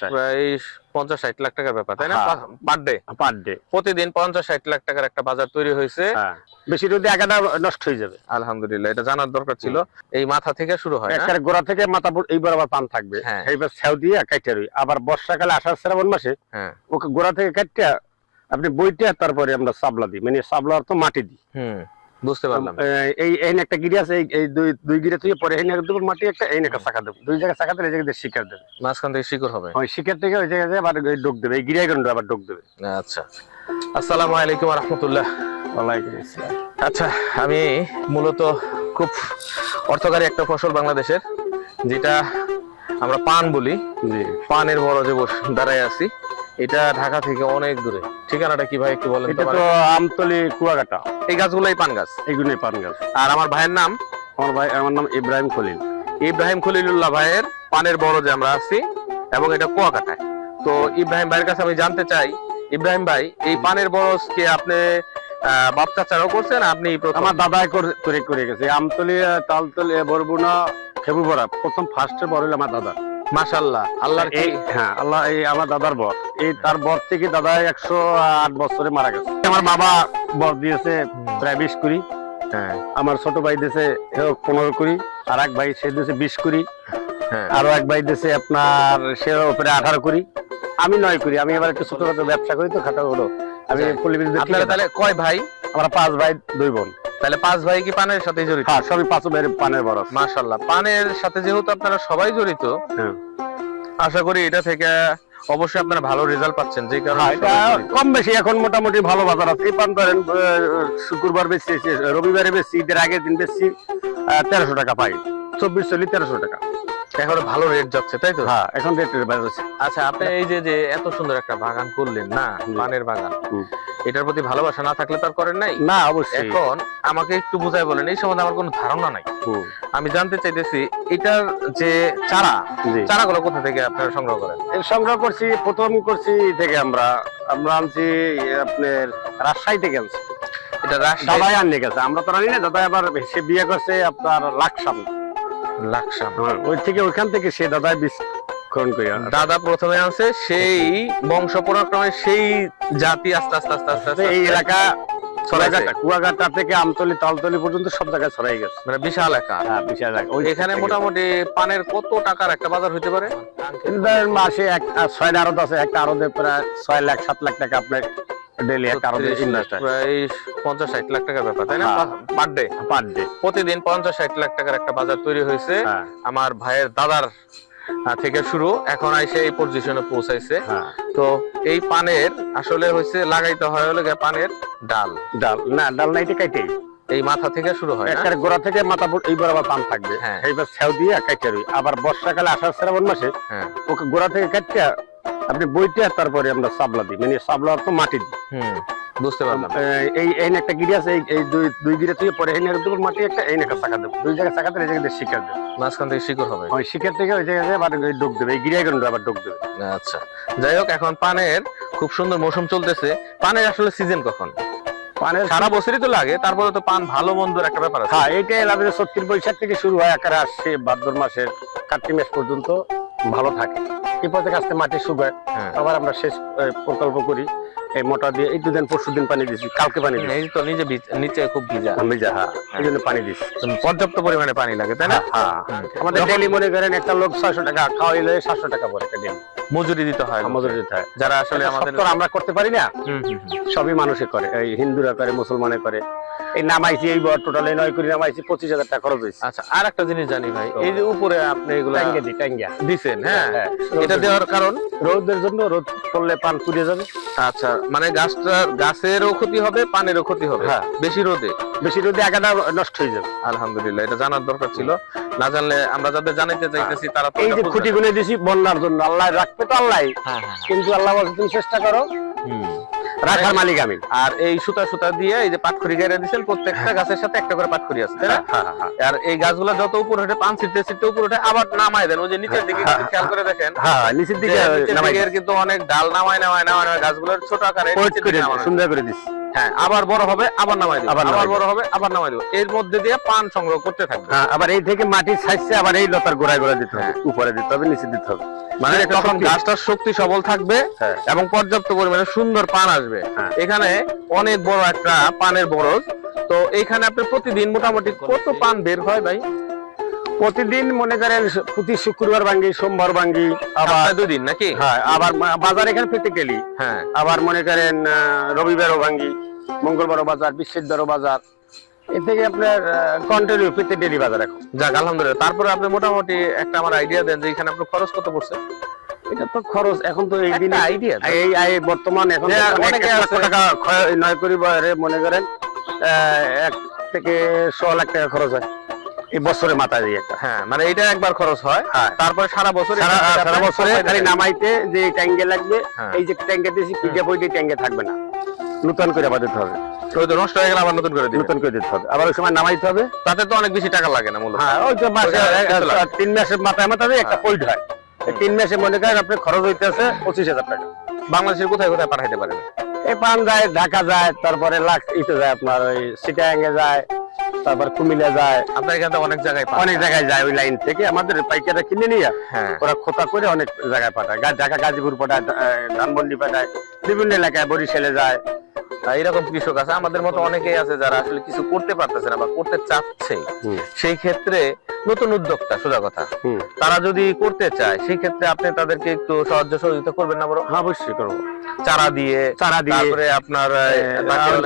প্রায় পঞ্চাশ ষাট লাখ টাকার ব্যাপার তাই না? হ্যাঁ। পার ডে পার ডে প্রতিদিন পঞ্চাশ ষাট লাখ টাকার একটা বাজার তৈরি হয়েছে। হ্যাঁ। বেশি রোদে একাটা নষ্ট হয়ে যাবে। আলহামদুলিল্লাহ এটা জানার দরকার ছিল। এই মাথা থেকে শুরু হয় গোড়া থেকে মাথা এইবার আবার পান থাকবে। হ্যাঁ। এইবার ছাউ দিয়ে কাইটে রই। আবার বর্ষাকালে আষাঢ় শ্রাবণ মাসে ওকে গোড়া থেকে কাটিয়া আপনি বইটা তারপরে আমরা সাবলা দিই। মানে সাবলা অর্থ মাটি দিই। বুঝতে পারলাম। এই- একটা গিরি আছে এই- দুই দুই গিরে থেকে পরে এই নাকা দেবো মাটি একটা এই চাকা দেবো। দুই জায়গায় চাকা দিলে এই জায়গায় শিকার দেবে। মাঝখান থেকে শিকড় হবে। ওই শিকার থেকে ওই জায়গায় আবার ডোক দেবে এই আবার ডোক দেবে। আচ্ছা। আসসালামু আলাইকুম রহমতুল্লাহ। ওয়ালাইকুম আসসালাম। আচ্ছা আমি মূলত খুব অর্থকারী একটা ফসল বাংলাদেশের যেটা আমরা পান বলি। পানের বড় যে দাঁড়ায় আছি। এটা ঢাকা থেকে অনেক দূরে। ঠিকানাটা কি ভাই একটু বলেন এটা তো আমতলি কুয়াকাটা। এই গাছগুলাই পান গাছ? এইগুলোই পান গাছ। আর আমার ভাইয়ের নাম? আমার ভাই আমার নাম ইব্রাহিম খলিল। ইব্রাহিম খলিলুল্লাহ ভাইয়ের পানের বড় যে আমরা আছি এবং এটা কুয়াকাটায়। তো ইব্রাহিম ভাইয়ের কাছে আমি জানতে চাই ইব্রাহিম ভাই এই পানের বরজ কি আপনি আহ, বাপ চাচারাও করছেন আপনি আমার দাদাই করে- করে করে গেছে। আমতলি তালতলি বরগুনা খেবুবরা প্রথম ফার্স্টে বড় হলো আমার দাদা। মাশাল্লাহ আল্লাহর এই হ্যাঁ আল্লাহ এই আমার দাদার বর। এই তার বর থেকে দাদা একশো আট বছরে মারা গেছে। আমার বাবা বর দিয়েছে প্রায় বিশ কুড়ি। হ্যাঁ। আমার ছোট ভাই দিয়েছে পনেরো কুড়ি। আর এক ভাই সে দিয়েছে বিশ কুড়ি। হ্যাঁ। আরও এক ভাই দিয়েছে আপনার সে উপরে আঠারো কুড়ি। আমি নয় কুড়ি আমি এবার একটু ছোটখাটো ব্যবসা করি তো খাটো হলো আমি। পল্লী আপনারা তাহলে কয় ভাই? আমরা পাঁচ ভাই দুই বোন। তাহলে পাঁচ ভাই কি পানের সাথে জড়িত? হ্যাঁ সবই পাঁচ ভাইয়ের পানের বরফ। মাশাল্লাহ পানের সাথে যেহেতু আপনারা সবাই জড়িত হ্যাঁ। আশা করি এটা থেকে অবশ্যই আপনারা ভালো রেজাল্ট পাচ্ছেন যে কারণে হ্যাঁ, এটা কম বেশি এখন মোটামুটি ভালো বাজার আছে। পান ধরেন শুক্রবার বেশি রবিবারে বেশি ঈদের আগের দিন বেশি তেরোশো টাকা পাই। চব্বিশ চল্লিশ তেরোশো টাকা। এখন ভালো রেট যাচ্ছে তাই তো? হ্যাঁ এখন বাজার আচ্ছা আপনি এই যে যে এত সুন্দর একটা বাগান করলেন না? পানের বাগান। এটার প্রতি ভালোবাসা না থাকলে তার করেন নাই? না অবশ্যই। এখন আমাকে একটু বুঝাই বলেন এই সম্বন্ধে আমার কোনো ধারণা নাই। আমি জানতে চাইতেছি এটার যে চারা চারাগুলো কোথা থেকে আপনারা সংগ্রহ করেন? সংগ্রহ করছি প্রথম করছি থেকে আমরা। আমরা আনছি আপনার রাজশাহী থেকে আনছি। এটা রাজশাহী? দাদাই আনিয়ে গেছে। আমরা তো জানি না দাদা আবার সে বিয়ে করছে আপনার লাকসাম। লাকসাম। ওই থেকে ওইখান থেকে সে দাদাই গ্রহণ করে আনছে। দাদা প্রথমে আছে সেই বংশ পরাক্রমে সেই জাতি আস্তে আস্তে আস্তে আস্তে আস্তে এই এলাকা কুয়াকাটা কুয়াকাটা থেকে আমতলি তালতলি পর্যন্ত সব জায়গায় ছড়াই গেছে। মানে বিশাল একা। হ্যাঁ বিশাল এলাকা। এখানে মোটামুটি পানের কত টাকার একটা বাজার হইতে পারে? মাসে এক ছয়টা আরত আছে একটা আরতে প্রায় ছয় লাখ সাত লাখ টাকা আপনার ডেলি একটা আরতে ইনভেস্ট প্রায় পঞ্চাশ ষাট লাখ টাকার ব্যাপার তাই না? হ্যাঁ। Per day. Per day. প্রতিদিন পঞ্চাশ ষাট লাখ টাকার একটা বাজার তৈরি হয়েছে। হ্যাঁ। আমার ভাইয়ের দাদার থেকে শুরু এখন আইসে এই পজিশনে পৌঁছাইছে। হ্যাঁ। তো এই পানের আসলে হয়েছে লাগাইতে হয় হলো পানের ডাল। ডাল না ডাল না এটা কাইটেই এই মাথা থেকে শুরু হয় না? গোড়া থেকে মাথা এইবার আবার পান থাকবে। হ্যাঁ। এইবার ছাউ দিয়ে কাইটে রই। আবার বর্ষাকালে আষাঢ় শ্রাবণ মাসে হ্যাঁ। ওকে গোড়া থেকে কাটিয়া আপনি বইটা তারপরে আমরা সাবলা দিই। মানে সাবলা অর্থ মাটি দিই। হুম। বুঝতে পারলাম। এই- এই একটা গিরি আছে এই- দুই দুই গিরে পরে এই দেবো মাটি একটা এই চাকা দেবো। দুই জায়গায় চাকা দিলে এই জায়গায় শিকার দেবে। মাঝখান থেকে শিকড় হবে। ওই শিকার থেকে ওই জায়গায় আবার ডোক দেবে এই গিরিয়া আবার ডোক দেবে। আচ্ছা যাই হোক এখন পানের খুব সুন্দর মৌসুম চলতেছে। পানের আসলে সিজন কখন? পানের সারা বছরই তো লাগে তারপরে তো পান ভালো মন্দর একটা ব্যাপার আছে। হ্যাঁ এইটাই আমাদের সত্তর বৈশাখ থেকে শুরু হয় আকারে আসছে ভাদ্র মাসের কার্তিক মাস পর্যন্ত ভালো থাকে। এরপর থেকে আসতে মাটি শুকায় হ্যাঁ। আবার আমরা শেষ প্রকল্প করি। এই মোটর দিয়ে এই দুদিন পরশু দিন পানি দিছি কালকে পানি দিছি। এই তো নিজে নিচে খুব ভিজা। ভিজা হ্যাঁ এই জন্য পানি দিছি। পর্যাপ্ত পরিমাণে পানি লাগে তাই না? হ্যাঁ আমাদের ডেলি মনে করেন একটা লোক ছয়শো টাকা খাওয়াইলে সাতশো টাকা পরে একটা ডেলি মজুরি দিতে হয় মজুরি দিতে হয়। যারা আসলে আমাদের আমরা করতে পারি না। সবই মানুষে করে। এই হিন্দুরা করে মুসলমানে করে। এই নামাইছি এই বর টোটালে নয় করে নামাইছি পঁচিশ হাজার টাকা খরচ হয়েছে। আচ্ছা আর একটা জিনিস জানি ভাই এই যে উপরে আপনি এগুলো ট্যাঙ্গে দিছেন হ্যাঁ? হ্যাঁ এটা দেওয়ার কারণ? রোদের জন্য রোদ পড়লে পান পুড়ে যাবে। আচ্ছা মানে গাছটা গাছেরও ক্ষতি হবে পানেরও ক্ষতি হবে? হ্যাঁ। বেশি রোদে? বেশি রোদে একাটা নষ্ট হয়ে যাবে। আলহামদুলিল্লাহ এটা জানার দরকার ছিল। না জানলে আমরা যাদের জানাইতে চাইতেছি তারা এই যে খুঁটি। গুনে দিছি বন্যার জন্য। আল্লাহ রাখবে তো আল্লাহ। হ্যাঁ, হ্যাঁ, হ্যাঁ। কিন্তু আল্লাহ বলছে তুমি চেষ্টা করো। হুম। রাখার মালিক আমি। আর এই সুতা সুতা দিয়ে এই যে পাটখড়ি গাইরা দিচ্ছেন প্রত্যেকটা গাছের সাথে একটা করে পাটখড়ি আছে তাই না? হ্যাঁ, হ্যাঁ, হ্যাঁ। আর এই গাছগুলো যত উপরে ওঠে পান ছিটতে ছিটতে উপরে ওঠে আবার নামায় দেন। ওই যে নিচের দিকে হ্যাঁ, খেয়াল করে দেখেন হ্যাঁ নিচের দিকে কিন্তু অনেক ডাল নামায় নামায় নামায় গাছগুলোর ছোট আকারে। সুন্দর করে দিছি হ্যাঁ আবার বড় হবে আবার নামাই দেবো। আবার আবার বড় হবে আবার নামাই দেবো। এর মধ্যে দিয়ে পান সংগ্রহ করতে থাকবে। আবার এই থেকে মাটি ছাইছে আবার এই লতার গোড়ায় গোড়ায় দিতে হবে। উপরে দিতে হবে নিচে দিতে হবে। মানে তখন গাছটার শক্তি সবল থাকবে। এবং পর্যাপ্ত পরিমাণে সুন্দর পান আসবে। হ্যাঁ। এখানে অনেক বড় একটা পানের বরজ। তো এখানে আপনি প্রতিদিন মোটামুটি কত পান বের হয় ভাই? প্রতিদিন মনে করেন প্রতি শুক্রবার ভাঙ্গি সোমবার ভাঙ্গি আবার দুদিন নাকি? হ্যাঁ আবার বাজার এখানে পেতে গেলি হ্যাঁ। আবার মনে করেন রবিবারও ভাঙ্গি মঙ্গলবারও বাজার বৃহস্পতিবারও বাজার। এ থেকে আপনার কন্টিনিউ পেতে ডেলি বাজার এখন। যাক আলহামদুলিল্লাহ। তারপরে আপনি মোটামুটি একটা আমার আইডিয়া দেন যে এখানে আপনার খরচ কত পড়ছে? এটা তো খরচ এখন তো এই দিনে আইডিয়া এই বর্তমান এখন যে তো অনেক অনেকে এক লক্ষ আছে- টাকা নয় করি মনে করেন এক থেকে ছ লাখ টাকা খরচ হয়। এই বছরে মাথায় দিয়ে একটা। হ্যাঁ মানে এটা একবার খরচ হয়। হ্যাঁ। তারপরে সারা বছর সারা বছরে খালি নামাইতে যে ট্যাঙ্কে লাগবে হ্যাঁ। এই যে ট্যাঙ্কে দিয়েছি পিজা বইটি ট্যাঙ্কে থাকবে না। নতুন করে আবার দিতে হবে। তো নষ্ট হয়ে গেলে আবার নতুন করে নতুন করে দিতে হবে। আবার ওই সময় নামাইতে হবে। তাতে তো অনেক বেশি টাকা লাগে না মূলত। হ্যাঁ ওই তো মাসে লাখ। তিন মাসের মাথায় মাথায় একটা হ্যাঁ। হয়। তিন মাসে মনে করেন আপনার খরচ হইতেছে পঁচিশ হাজার টাকা। বাংলাদেশের কোথায় কোথায় পাঠাইতে পারেন এই পান যায় ঢাকা যায় তারপরে লাখ ইতে যায় আপনার ওই সিটাঙ্গে যায় তারপর কুমিল্লা যায়। আপনার এখানে অনেক জায়গায় অনেক জায়গায় যায় ওই লাইন থেকে। আমাদের পাইকাররা কিনে নিয়ে হ্যাঁ। ওরা খোতা করে অনেক জায়গায় পাঠায়। ঢাকা গাজীপুর পাঠায় ধানমন্ডি পাঠায়। বিভিন্ন এলাকায় বরিশালে যায়। এরকম কৃষক আছে আমাদের মতো অনেকেই আছে যারা আসলে কিছু করতে পারতেছে না বা করতে চাচ্ছে। সেই ক্ষেত্রে নতুন উদ্যোক্তা সোজা কথা। তারা যদি করতে চায় সেই ক্ষেত্রে আপনি তাদেরকে একটু সাহায্য সহযোগিতা করবেন না বড় হ্যাঁ অবশ্যই করব। চারা দিয়ে চারা দিয়ে তারপরে আপনার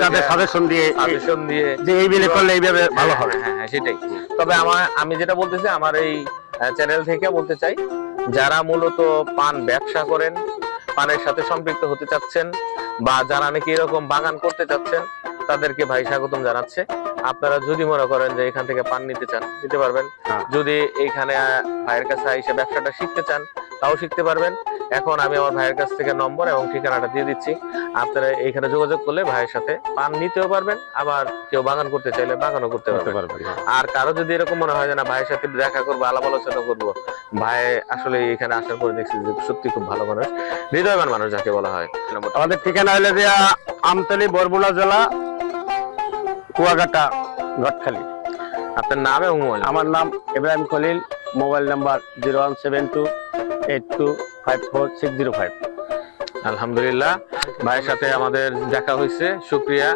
তাদের সাজেশন দিয়ে সাজেশন দিয়ে। যে করলে এইভাবে ভালো হবে। হ্যাঁ, হ্যাঁ, সেটাই। তবে আমার আমি যেটা বলতেছি আমার এই চ্যানেল থেকে বলতে চাই যারা মূলত পান ব্যবসা করেন পানের সাথে সম্পৃক্ত হতে চাচ্ছেন বা যারা নাকি এরকম বাগান করতে চাচ্ছেন তাদেরকে ভাই স্বাগতম জানাচ্ছে। আপনারা যদি মনে করেন যে এখান থেকে পান নিতে চান নিতে পারবেন। হ্যাঁ। যদি এইখানে ভাইয়ের কাছে এসে ব্যবসাটা শিখতে চান তাও শিখতে পারবেন। এখন আমি আমার ভাইয়ের কাছ থেকে নম্বর এবং ঠিকানাটা দিয়ে দিচ্ছি। আপনারা এইখানে যোগাযোগ করলে ভাইয়ের সাথে পান নিতেও পারবেন আবার কেউ বাগান করতে চাইলে বাগানও করতে পারবেন। পারবেন আর কারও যদি এরকম মনে হয় যে না ভাইয়ের সাথে দেখা করব আলাপ আলোচনা করব ভাই আসলে এখানে আসার পরে দেখছি যে সত্যি খুব ভালো মানুষ হৃদয়বান মানুষ যাকে বলা হয়। আমাদের ঠিকানা হলো যে আহ, বরবুলা জেলা কুয়াঘাটা ঘটখালি। আপনার নাম এবং আমার নাম Ibrahim Khalil mobile number zero one seven two eight two আলহামদুলিল্লাহ, ভাইয়ের সাথে আমাদের দেখা হয়েছে শুক্রিয়া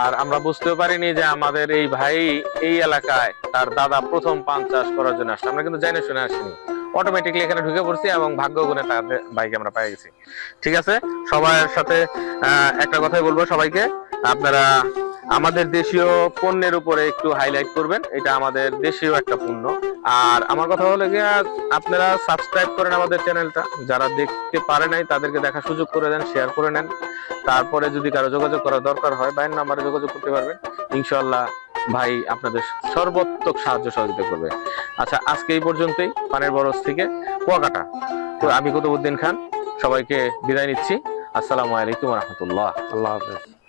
আর আমরা বুঝতেও পারিনি যে আমাদের এই ভাই এই এলাকায় তার দাদা প্রথম পান চাষ করার জন্য আসছে। আমরা কিন্তু জেনে শুনে আসিনি। অটোমেটিকলি এখানে ঢুকে পড়ছি এবং ভাগ্য গুণে তাদের বাইকে আমরা পেয়ে গেছি। ঠিক আছে? সবার সাথে একটা কথাই বলব সবাইকে। আপনারা আমাদের দেশীয় পণ্যের উপরে একটু হাইলাইট করবেন, এটা আমাদের দেশীয় একটা পণ্য। আর আমার কথা হলো গিয়ে, আপনারা সাবস্ক্রাইব করেন আমাদের চ্যানেলটা যারা দেখতে পারে নাই, তাদেরকে দেখা সুযোগ করে দেন শেয়ার করে নেন। তারপরে যদি কারও যোগাযোগ করার দরকার হয় ভাইয়ের নাম্বারে যোগাযোগ করতে পারবেন। ইনশাল্লাহ ভাই আপনাদের সর্বোত্তক সাহায্য সহযোগিতা করবে। আচ্ছা আজকে এই পর্যন্তই, পানের বরস থেকে কুয়াকাটা। তো আমি কুতুবুদ্দিন খান, সবাইকে বিদায় নিচ্ছি। আসসালামু আলাইকুম রহমতুল্লাহ। আল্লাহ হাফেজ।